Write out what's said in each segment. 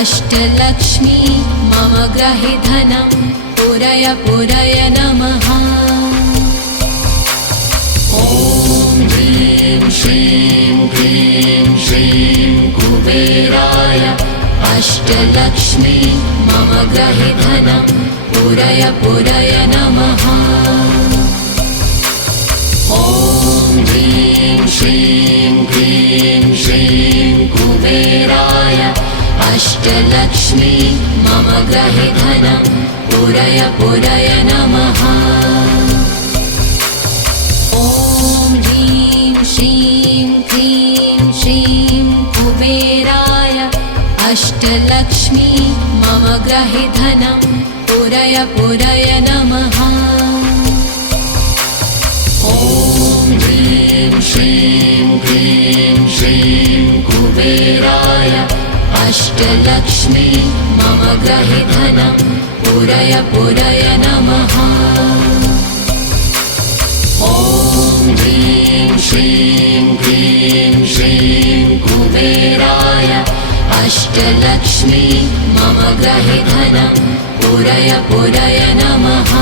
अष्टलक्ष्मी मम ग्रहे धनं पूरय पूरय नमः। ॐ ह्रीं श्रीं क्लीं श्रीं कुबेराय अष्टलक्ष्मी मम ग्रहे धनं पूरय पूरय नमः। ॐ ह्रीं श्रीं क्लीं श्रीं कुबेराय अष्टलक्ष्मी मम ग्रहे धनं पूरय पूरय नमः। ॐ ह्रीं श्रीं क्लीं श्रीं कुबेराय अष्टलक्ष्मी मम ग्रहे धनं पूरय पूरय नमः। ॐ ह्रीं श्रीं क्लीं श्रीं कुबेराय अष्टलक्ष्मी मम ग्रहे धनं पूरय पूरय नमः। ॐ ह्रीं श्रीं क्लीं श्रीं कुबेराय अष्टलक्ष्मी मम ग्रहे धनं पूरय पूरय नमः।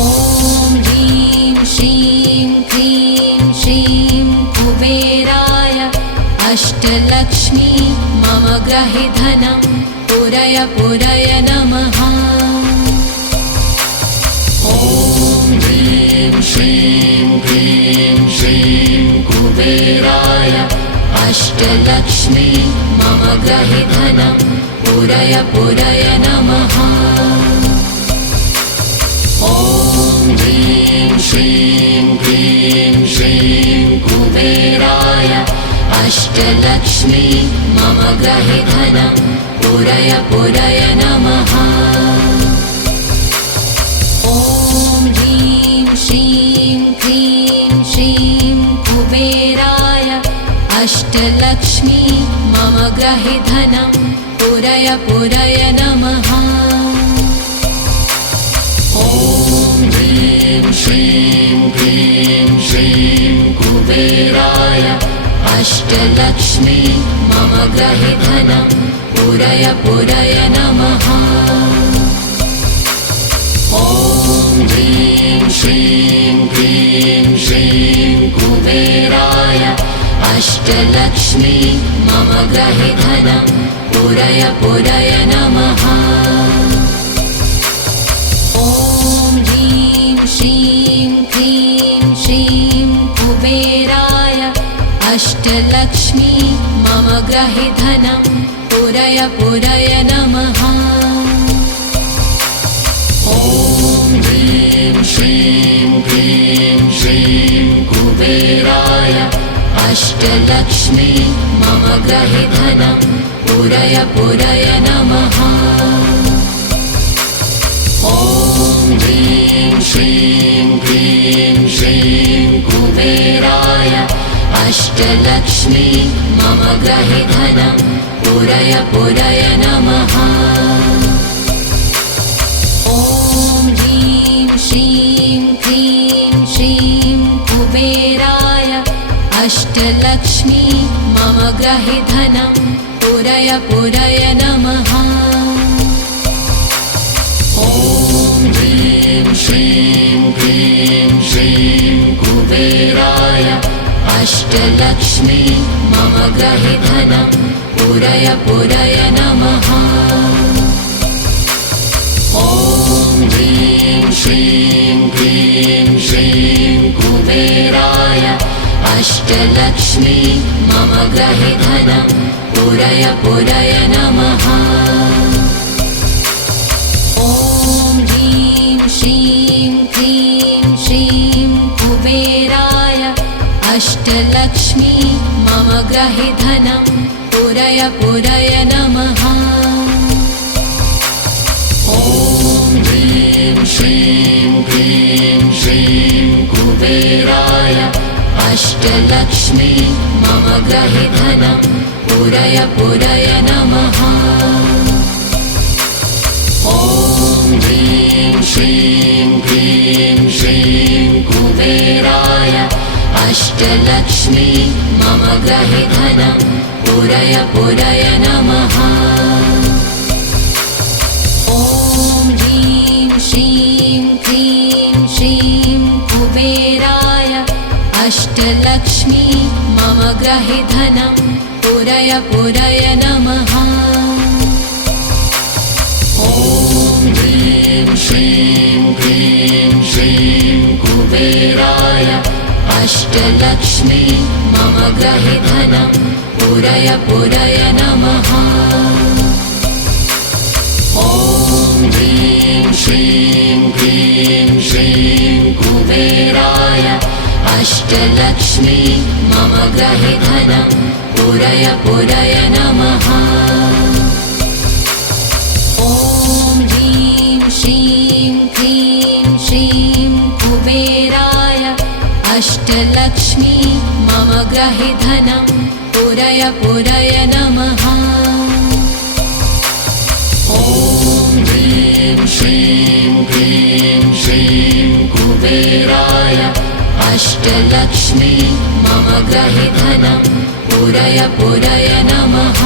ॐ ह्रीं श्रीं क्लीं श्रीं कुबेराय अष्टलक्ष्मी मम ग्रहे धनं पूरय पूरय नमः। ॐ ह्रीं श्रीं क्लीं श्रीं कुबेराय अष्टलक्ष्मी मम ग्रहे धनं पूरय पूरय नमः। ॐ ह्रीं श्रीं क्लीं श्रीं कुबेराय अष्टलक्ष्मी मम ग्रहे धनं पूरय पूरय नमः। ॐ ह्रीं श्रीं क्लीं श्रीं कुबेराय अष्टलक्ष्मी मम ग्रहे धनं पूरय पूरय नमः। ॐ ह्रीं श्रीं क्लीं श्रीं कुबेराय अष्टलक्ष्मी मम ग्रहे धनं पूरय पूरय नमः। ॐ ह्रीं श्रीं क्लीं श्रीं कुबेराय अष्टलक्ष्मी मम ग्रहे धनं पूरय पूरय नमः। ॐ ह्रीं श्रीं क्लीं श्रीं कुबेराय अष्टलक्ष्मी मम ग्रहे धनं पूरय पूरय नमः। ॐ ह्रीं श्रीं क्लीं श्रीं कुबेराय अष्टलक्ष्मी मम ग्रहे धनं पूरय पूरय नमः। ॐ ह्रीं श्रीं क्लीं श्रीं कुबेराय अष्टलक्ष्मी मम ग्रहे धनं पूरय पूरय नमः। ॐ ह्रीं श्रीं क्लीं श्रीं कुबेराय अष्टलक्ष्मी मम ग्रहे धनं पूरय पूरय नमः। ॐ ह्रीं श्रीं क्लीं श्रीं कुबेराय अष्टलक्ष्मी मम ग्रहे धनं पूरय पूरय नमः। ॐ ह्रीं श्रीं क्लीं श्रीं कुबेराय अष्टलक्ष्मी मम ग्रहे धनं पूरय पूरय नमः। ॐ ह्रीं श्रीं क्लीं श्रीं कुबेराय अष्टलक्ष्मी मम ग्रहे धनं पूरय पूरय नमः। ॐ ह्रीं श्रीं क्लीं श्रीं कुबेराय अष्टलक्ष्मी मम ग्रहे धनं पूरय पूरय नमः। ॐ ह्रीं श्रीं क्लीं श्रीं कुबेराय अष्टलक्ष्मी मम ग्रहे धनं पूरय पूरय नमः। ॐ ह्रीं श्रीं क्लीं श्रीं कुबेराय अष्टलक्ष्मी मम गृहे धनं पूरय पूरय नमः। ॐ ह्रीं श्रीं क्लीं श्रीं कुबेराय अष्टलक्ष्मी मम गृहे धनं पूरय पूरय नमः। ॐ ह्रीं श्रीं क्लीं श्रीं कुबेराय अष्टलक्ष्मी मम गृहे धनं पूरय पूरय नमः। ॐ ह्रीं श्रीं क्लीं श्रीं कुबेराय अष्टलक्ष्मी मम गृहे धनं पूरय पूरय नमः। ॐ ह्रीं श्रीं क्लीं श्रीं कुबेराय अष्टलक्ष्मी मम गृहे धनं पूरय पूरय नमः।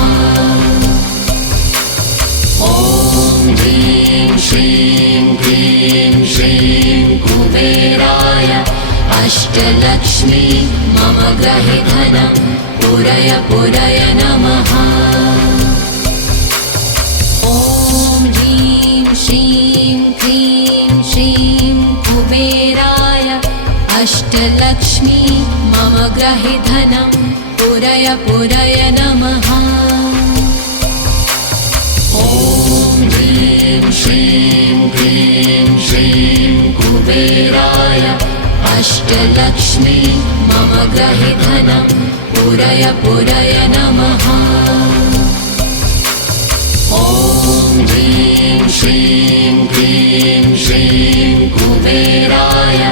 ॐ ह्रीं श्रीं क्लीं श्रीं कुबेराय अष्टलक्ष्मी मम गृहे धनं पूरय पूरय नमः। ॐ ह्रीं श्रीं क्लीं श्रीं कुबेराय अष्टलक्ष्मी मम गृहे धनं पूरय पूरय नमः। ॐ ह्रीं श्रीं क्लीं श्रीं कुबेराय अष्टलक्ष्मी मम गृहे धनं पूरय पूरय नमः। ॐ ह्रीं श्रीं क्लीं श्रीं कुबेराय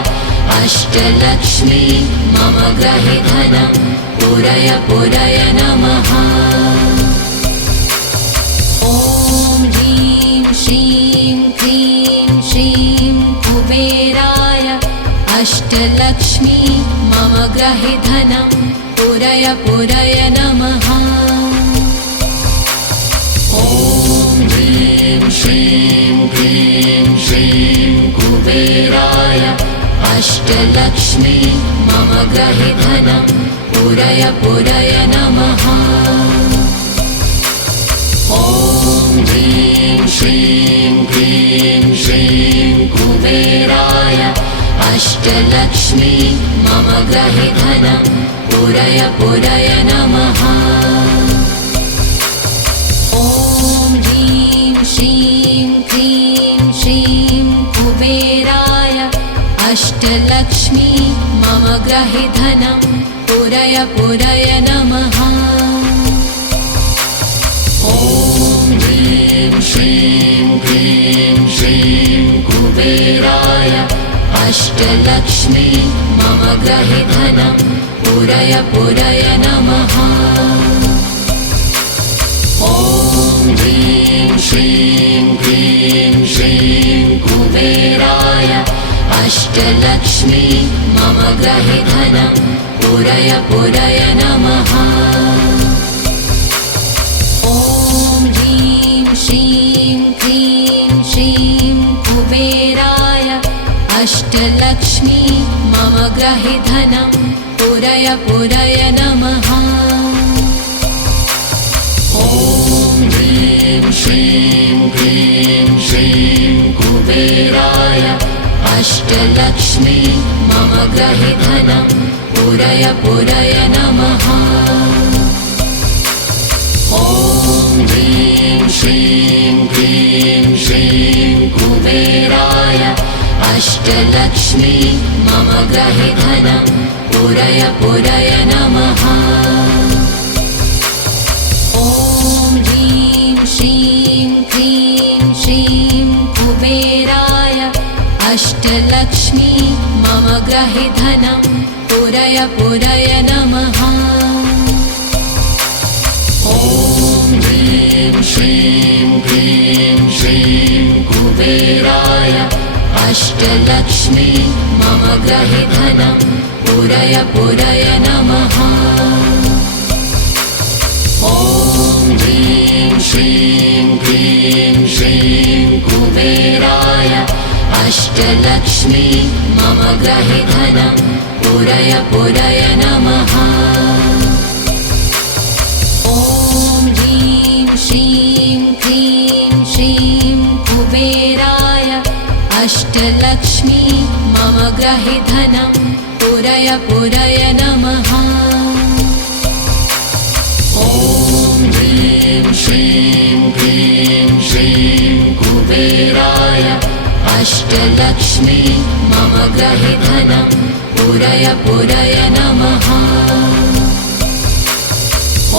अष्टलक्ष्मी मम गृहे धनं पूरय पूरय नमः। ॐ ह्रीं श्रीं क्लीं श्रीं कुबेराय अष्टलक्ष्मी मम गृहे धनं पूरय पूरय नमः। ॐ ह्रीं श्रीं क्लीं श्रीं कुबेराय अष्टलक्ष्मी मम गृहे धनं पूरय पूरय नमः। ॐ ह्रीं श्रीं क्लीं श्रीं कुबेराय अष्टलक्ष्मी मम गृहे धनं पूरय पूरय नमः। ॐ ह्रीं श्रीं क्लीं श्रीं कुबेराय अष्टलक्ष्मी मम गृहे धनं पूरय पूरय नमः। ॐ ह्रीं श्रीं क्लीं श्रीं कुबेराय अष्टलक्ष्मी मम गृहे धनं पूरय पूरय नमः। ॐ ह्रीं श्रीं क्लीं श्रीं कुबेराय अष्टलक्ष्मी मम गृहे धनं पूरय पूरय नमः। ॐ ह्रीं श्रीं क्लीं श्रीं कुबेराय अष्टलक्ष्मी मम गृहे धनं पूरय पूरय नमः। ॐ ह्रीं श्रीं क्लीं श्रीं कुबेराय अष्टलक्ष्मी मम गृहे धनं पूरय पूरय नमः। ॐ ह्रीं श्रीं क्लीं श्रीं कुबेराय अष्टलक्ष्मी मम गृहे धनं पूरय पूरय नमः। ॐ ह्रीं श्रीं क्लीं श्रीं कुबेराय अष्टलक्ष्मी मम गृहे धनं पूरय पूरय नमः। ॐ ह्रीं श्रीं क्लीं श्रीं कुबेराय अष्टलक्ष्मी मम गृहे धनं पूरय पूरय नमः। ॐ ह्रीं श्रीं क्लीं श्रीं कुबेराय अष्टलक्ष्मी मम गृहे धनं पूरय पूरय नमः। ॐ ह्रीं श्रीं क्लीं श्रीं कुबेराय अष्टलक्ष्मी मम गृहे धनं पूरय पूरय नमः। ॐ ह्रीं श्रीं क्लीं श्रीं कुबेराय अष्टलक्ष्मी मम गृहे धनं पूरय पूरय नमः।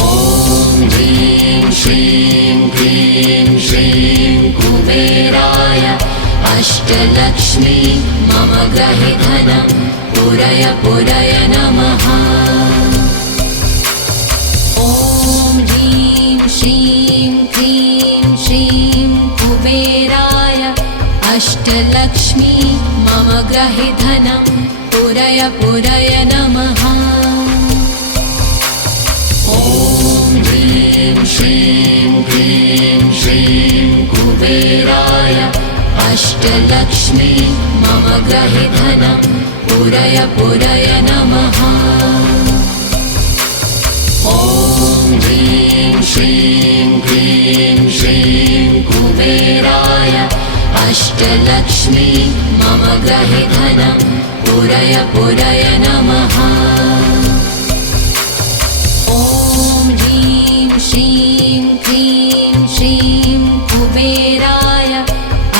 ॐ ह्रीं श्रीं क्लीं श्रीं कुबेराय अष्टलक्ष्मी मम गृहे धनं पूरय पूरय नमः। ॐ ह्रीं श्रीं क्लीं श्रीं कुबेराय अष्टलक्ष्मी मम गृहे धनं पूरय पूरय नमः। ॐ ह्रीं श्रीं क्लीं श्रीं कुबेराय अष्टलक्ष्मी मम गृहे धनं पूरय पूरय नमः। ॐ ह्रीं श्रीं क्लीं श्रीं कुबेराय अष्टलक्ष्मी मम गृहे धनं पूरय पूरय नमः। ॐ ह्रीं श्रीं क्लीं श्रीं कुबेराय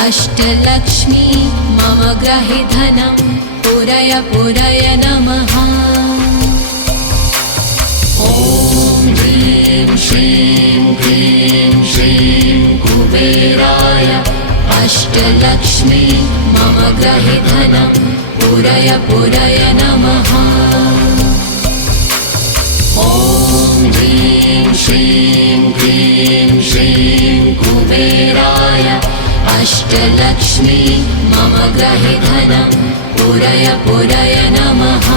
अष्टलक्ष्मी मम गृहे धनं पूरय पूरय नमः। ॐ ह्रीं श्रीं क्लीं श्रीं कुबेराय अष्टलक्ष्मी मम गृहे धनं पूरय पूरय नमः। ॐ ह्रीं श्रीं क्लीं श्रीं कुबेराय अष्टलक्ष्मी मम गृहे धनं पूरय पूरय नमः।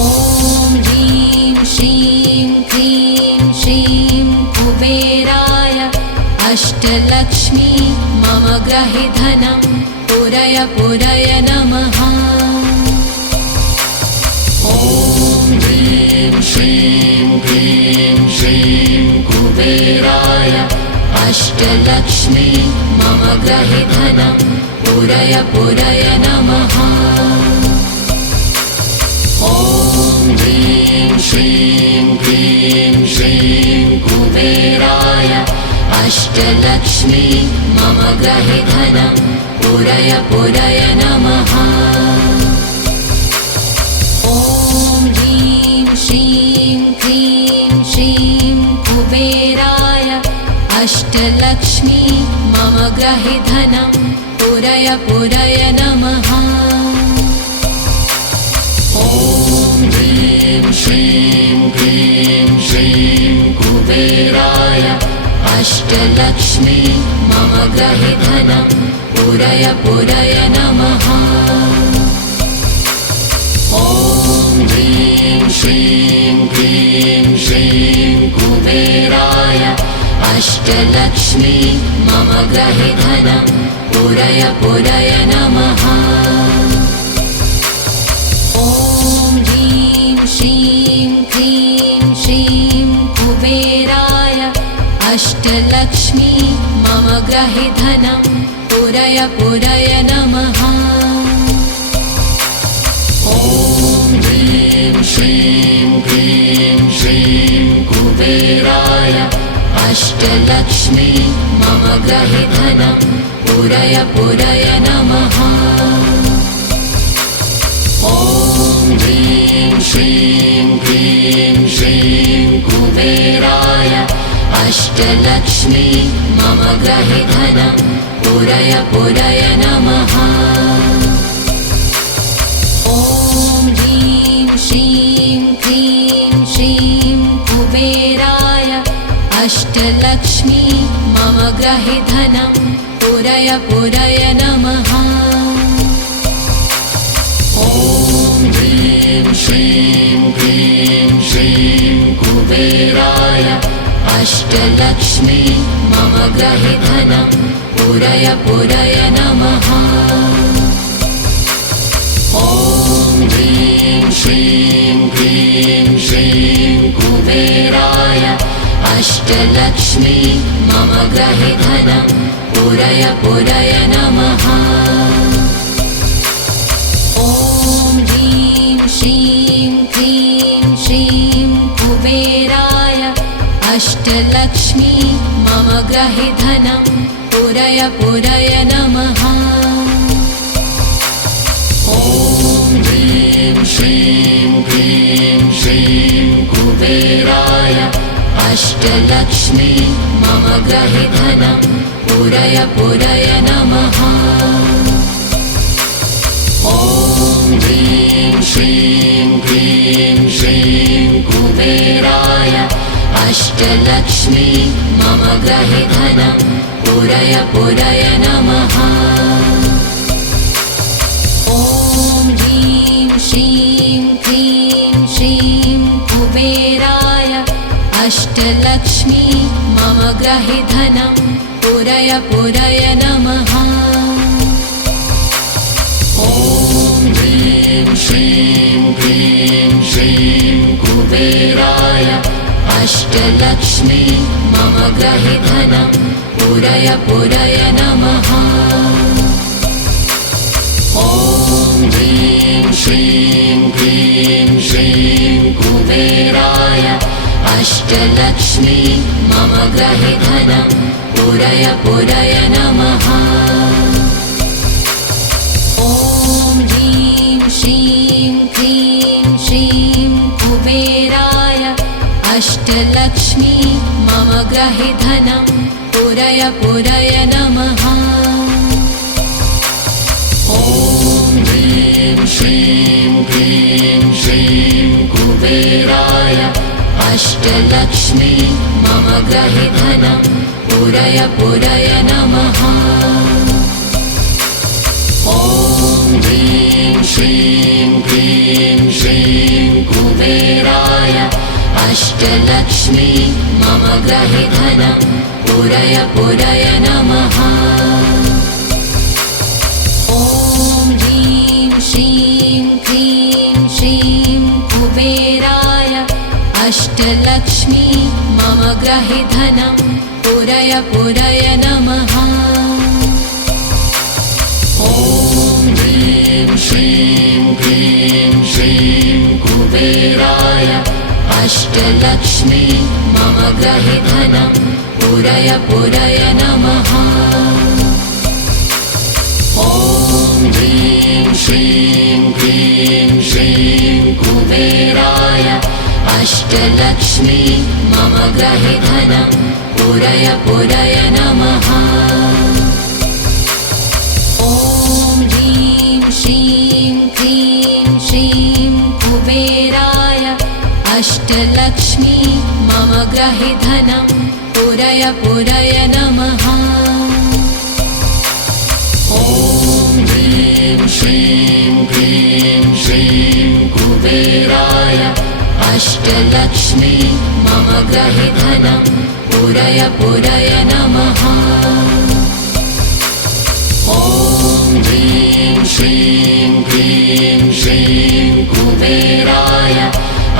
ॐ ह्रीं श्रीं क्लीं श्रीं कुबेराय अष्टलक्ष्मी मम गृहे धनं पूरय पूरय नमः। ॐ ह्रीं श्रीं क्लीं श्रीं कुबेराय अष्टलक्ष्मी मम गृहे धनं पूरय पूरय नमः। ॐ ह्रीं श्रीं क्लीं श्रीं कुबेराय अष्टलक्ष्मी मम गृहे धनं पूरय पूरय नमः। ॐ ह्रीं श्रीं क्लीं श्रीं कुबेराय अष्टलक्ष्मी मम गृहे धनं पूरय पूरय नमः। ॐ ह्रीं श्रीं क्लीं श्रीं कुबेराय अष्टलक्ष्मी मम गृहे धनं पूरय पूरय नमः। ॐ ह्रीं श्रीं क्लीं श्रीं कुबेराय अष्टलक्ष्मी मम गृहे धनं पूरय पूरय नमः। ॐ ह्रीं श्रीं क्लीं श्रीं कुबेराय अष्टलक्ष्मी मम गृहे धनं पूरय पूरय नमः। ॐ ह्रीं श्रीं क्लीं श्रीं कुबेराय अष्टलक्ष्मी मम गृहे धनं पूरय पूरय नमः। ॐ ह्रीं श्रीं क्लीं श्रीं कुबेराय अष्टलक्ष्मी मम गृहे धनं पूरय पूरय नमः। ॐ ह्रीं श्रीं क्लीं श्रीं कुबेराय अष्टलक्ष्मी मम गृहे धनं पूरय पूरय नमः। ॐ ह्रीं श्रीं क्लीं श्रीं कुबेराय अष्टलक्ष्मी मम गृहे धनं पूरय पूरय नमः। ॐ ह्रीं श्रीं क्लीं श्रीं कुबेराय अष्टलक्ष्मी मम गृहे धनं पूरय पूरय नमः। ॐ ह्रीं श्रीं क्लीं श्रीं कुबेराय अष्टलक्ष्मी मम गृहे धनं पूरय पूरय नमः। ॐ ह्रीं श्रीं क्लीं श्रीं कुबेराय अष्टलक्ष्मी मम गृहे धनं पूरय पूरय नमः। ॐ ह्रीं श्रीं क्लीं श्रीं कुबेराय अष्टलक्ष्मी मम गृहे धनं पूरय पूरय नमः। ॐ ह्रीं श्रीं क्लीं श्रीं कुबेराय अष्टलक्ष्मी मम गृहे धनं पूरय पूरय नमः। ॐ ह्रीं श्रीं क्लीं श्रीं कुबेराय अष्टलक्ष्मी मम गृहे धनं पूरय पूरय नमः। ॐ ह्रीं श्रीं क्लीं श्रीं कुबेराय अष्टलक्ष्मी मम गृहे धनं पूरय पूरय नमः। ॐ ह्रीं श्रीं क्लीं श्रीं कुबेराय अष्टलक्ष्मी मम गृहे धनं पूरय पूरय नमः। ॐ ह्रीं श्रीं क्लीं श्रीं कुबेराय अष्टलक्ष्मी मम गृहे धनं पूरय पूरय नमः। ॐ ह्रीं श्रीं क्लीं श्रीं कुबेराय अष्टलक्ष्मी मम गृहे धनं पूरय पूरय नमः। ॐ ह्रीं श्रीं क्लीं श्रीं कुबेराय अष्टलक्ष्मी मम गृहे धनं पूरय पूरय नमः। ॐ ह्रीं श्रीं क्लीं श्रीं कुबेराय अष्टलक्ष्मी मम गृहे धनं पूरय पूरय नमः। ॐ ह्रीं श्रीं क्लीं श्रीं कुबेराय अष्टलक्ष्मी मम गृहे धनं पूरय पूरय नमः। ॐ ह्रीं श्रीं क्लीं श्रीं कुबेराय अष्टलक्ष्मी मम गृहे धनं पूरय पूरय नमः। ॐ ह्रीं श्रीं क्लीं श्रीं कुबेराय अष्टलक्ष्मी मम गृहे धनं पूरय पूरय नमः। ॐ ह्रीं श्रीं क्लीं श्रीं कुबेराय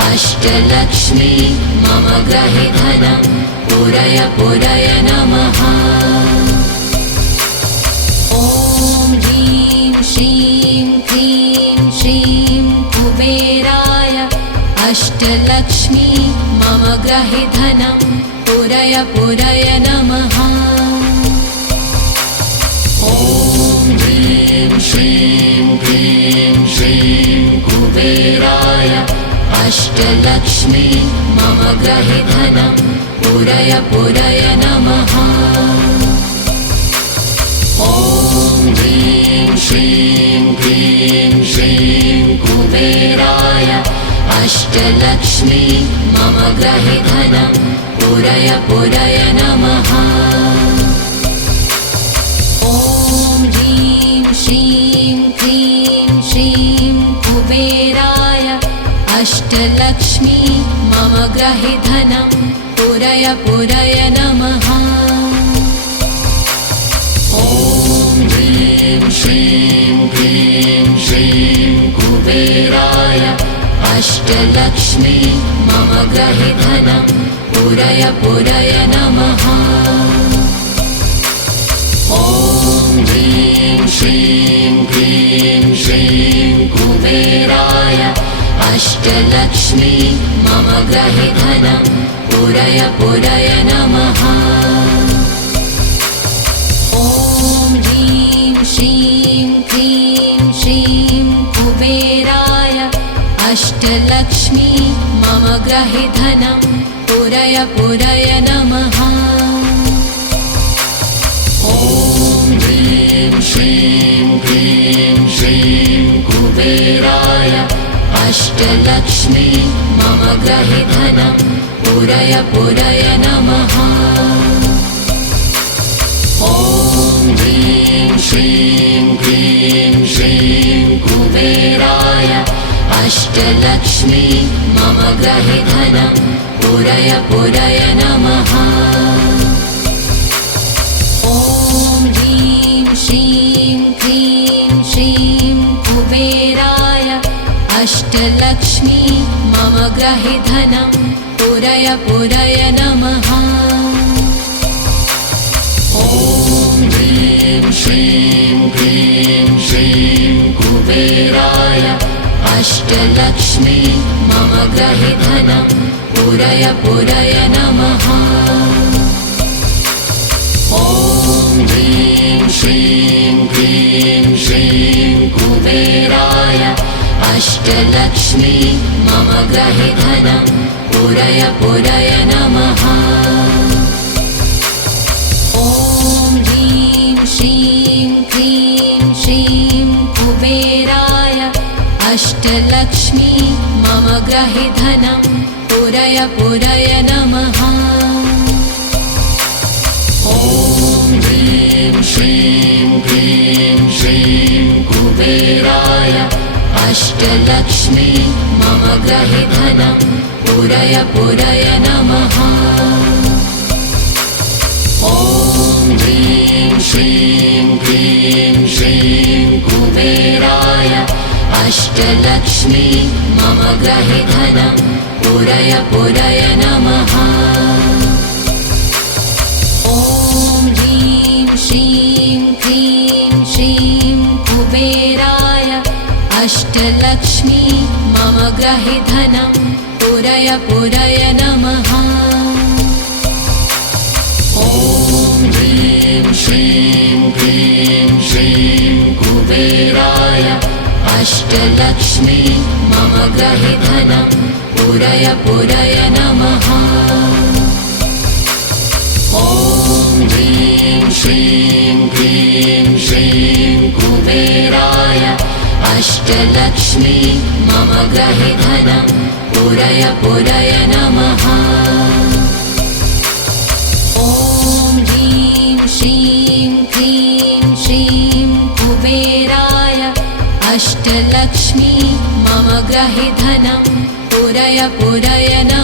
अष्टलक्ष्मी मम गृहे धनं पूरय पूरय नमः। ॐ ह्रीं श्रीं क्लीं श्रीं कुबेराय अष्टलक्ष्मी मम गृहे धनं पूरय पूरय नमः। ॐ ह्रीं श्रीं क्लीं श्रीं कुबेराय अष्टलक्ष्मी मम गृहे धनं पूरय पूरय नमः। ॐ ह्रीं श्रीं क्लीं श्रीं कुबेराय अष्टलक्ष्मी मम गृहे धनं पूरय पूरय नमः। ॐ ह्रीं श्रीं क्लीं श्रीं कुबेराय अष्टलक्ष्मी मम ग्रहे धनं पूरय पूरय नमः। ॐ ह्रीं श्रीं क्लीं श्रीं कुबेराय अष्टलक्ष्मी मम ग्रहे धनं पूरय पूरय नमः। ॐ ह्रीं श्रीं क्लीं श्रीं कुबेराय अष्टलक्ष्मी मम ग्रहे धनं पूरय पूरय नमः। ॐ ह्रीं श्रीं क्लीं श्रीं कुबेराय अष्टलक्ष्मी मम ग्रहे धनं पूरय पूरय नमः। ॐ ह्रीं श्रीं क्लीं श्रीं कुबेराय अष्टलक्ष्मी मम ग्रहे धनं पूरय पूरय नमः। ॐ ह्रीं श्रीं क्लीं श्रीं कुबेराय अष्टलक्ष्मी मम ग्रहे धनं पूरय पूरय नमः। ॐ ह्रीं श्रीं क्लीं श्रीं कुबेराय अष्टलक्ष्मी मम ग्रहे धनं पूरय पूरय नमः। ॐ ह्रीं श्रीं क्लीं श्रीं कुबेराय अष्टलक्ष्मी मम ग्रहे धनं पूरय पूरय नमः। ॐ ह्रीं श्रीं क्लीं श्रीं कुबेराय अष्टलक्ष्मी मम ग्रहे धनं पूरय पूरय नमः। ॐ ह्रीं श्रीं क्लीं श्रीं कुबेराय अष्टलक्ष्मी मम ग्रहे धनं पूरय पूरय नमः। ॐ ह्रीं श्रीं क्लीं श्रीं कुबेराय अष्टलक्ष्मी मम ग्रहे धनं पूरय पूरय नमः। ॐ ह्रीं श्रीं क्लीं श्रीं कुबेराय अष्टलक्ष्मी मम ग्रहे धनं पूरय पूरय नमः। ॐ ह्रीं श्रीं क्लीं श्रीं कुबेराय अष्टलक्ष्मी मम ग्रहे धनं पूरय पूरय नमः। ॐ ह्रीं श्रीं क्लीं श्रीं कुबेराय अष्टलक्ष्मी मम ग्रहे धनं पूरय पूरय नमः। ॐ ह्रीं श्रीं क्लीं श्रीं कुबेराय अष्टलक्ष्मी मम ग्रहे धनं पूरय पूरय नमः। ॐ ह्रीं श्रीं क्लीं श्रीं कुबेराय अष्टलक्ष्मी मम ग्रहे धनं पूरय पूरय नमः।